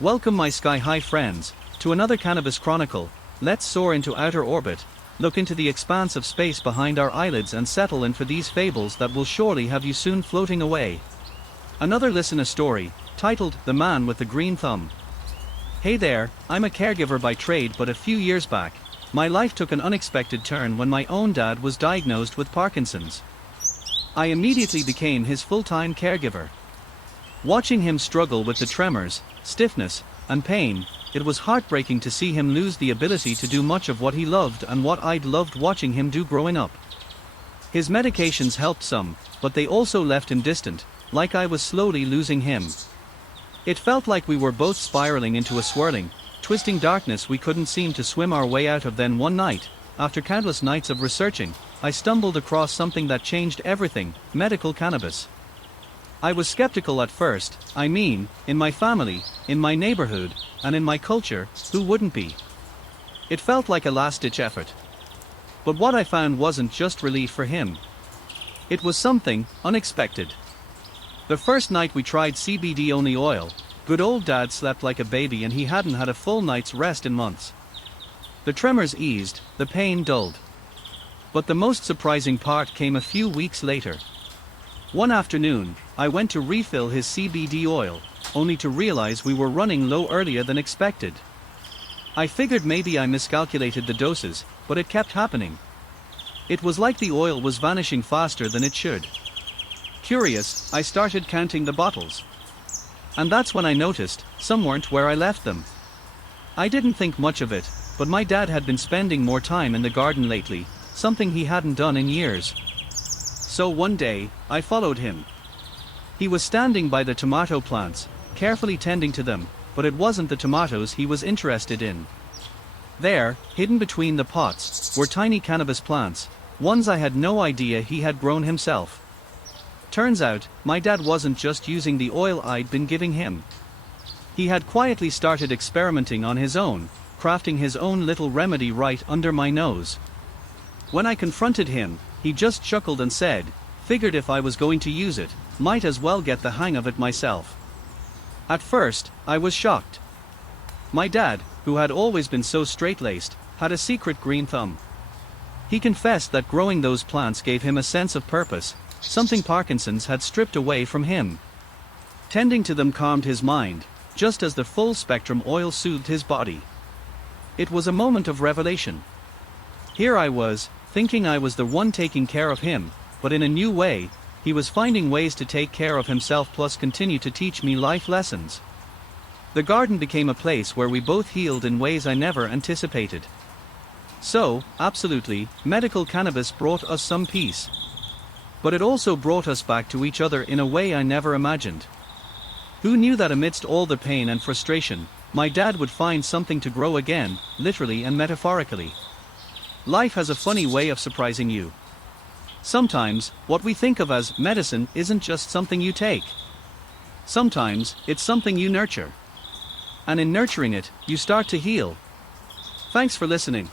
Welcome my sky-high friends, to another Cannabis Chronicle. Let's soar into outer orbit, look into the expanse of space behind our eyelids and settle in for these fables that will surely have you soon floating away. Another listener story, titled, The Man with the Green Thumb. Hey there, I'm a caregiver by trade, but a few years back, my life took an unexpected turn when my own dad was diagnosed with Parkinson's. I immediately became his full-time caregiver. Watching him struggle with the tremors, stiffness, and pain, it was heartbreaking to see him lose the ability to do much of what he loved and what I'd loved watching him do growing up. His medications helped some, but they also left him distant, like I was slowly losing him. It felt like we were both spiraling into a swirling, twisting darkness we couldn't seem to swim our way out of. Then one night, after countless nights of researching, I stumbled across something that changed everything: medical cannabis. I was skeptical at first. I mean, in my family, in my neighborhood, and in my culture, who wouldn't be? It felt like a last-ditch effort. But what I found wasn't just relief for him. It was something unexpected. The first night we tried CBD-only oil, good old dad slept like a baby and he hadn't had a full night's rest in months. The tremors eased, the pain dulled. But the most surprising part came a few weeks later. One afternoon, I went to refill his CBD oil, only to realize we were running low earlier than expected. I figured maybe I miscalculated the doses, but it kept happening. It was like the oil was vanishing faster than it should. Curious, I started counting the bottles. And that's when I noticed, some weren't where I left them. I didn't think much of it, but my dad had been spending more time in the garden lately, something he hadn't done in years. So one day, I followed him. He was standing by the tomato plants, carefully tending to them, but it wasn't the tomatoes he was interested in. There, hidden between the pots, were tiny cannabis plants, ones I had no idea he had grown himself. Turns out, my dad wasn't just using the oil I'd been giving him. He had quietly started experimenting on his own, crafting his own little remedy right under my nose. When I confronted him, he just chuckled and said, "Figured if I was going to use it, might as well get the hang of it myself." At first, I was shocked. My dad, who had always been so straight-laced, had a secret green thumb. He confessed that growing those plants gave him a sense of purpose, something Parkinson's had stripped away from him. Tending to them calmed his mind, just as the full-spectrum oil soothed his body. It was a moment of revelation. Here I was, thinking I was the one taking care of him, but in a new way, he was finding ways to take care of himself plus continue to teach me life lessons. The garden became a place where we both healed in ways I never anticipated. So, absolutely, medical cannabis brought us some peace. But it also brought us back to each other in a way I never imagined. Who knew that amidst all the pain and frustration, my dad would find something to grow again, literally and metaphorically. Life has a funny way of surprising you. Sometimes, what we think of as medicine isn't just something you take. Sometimes, it's something you nurture. And in nurturing it, you start to heal. Thanks for listening.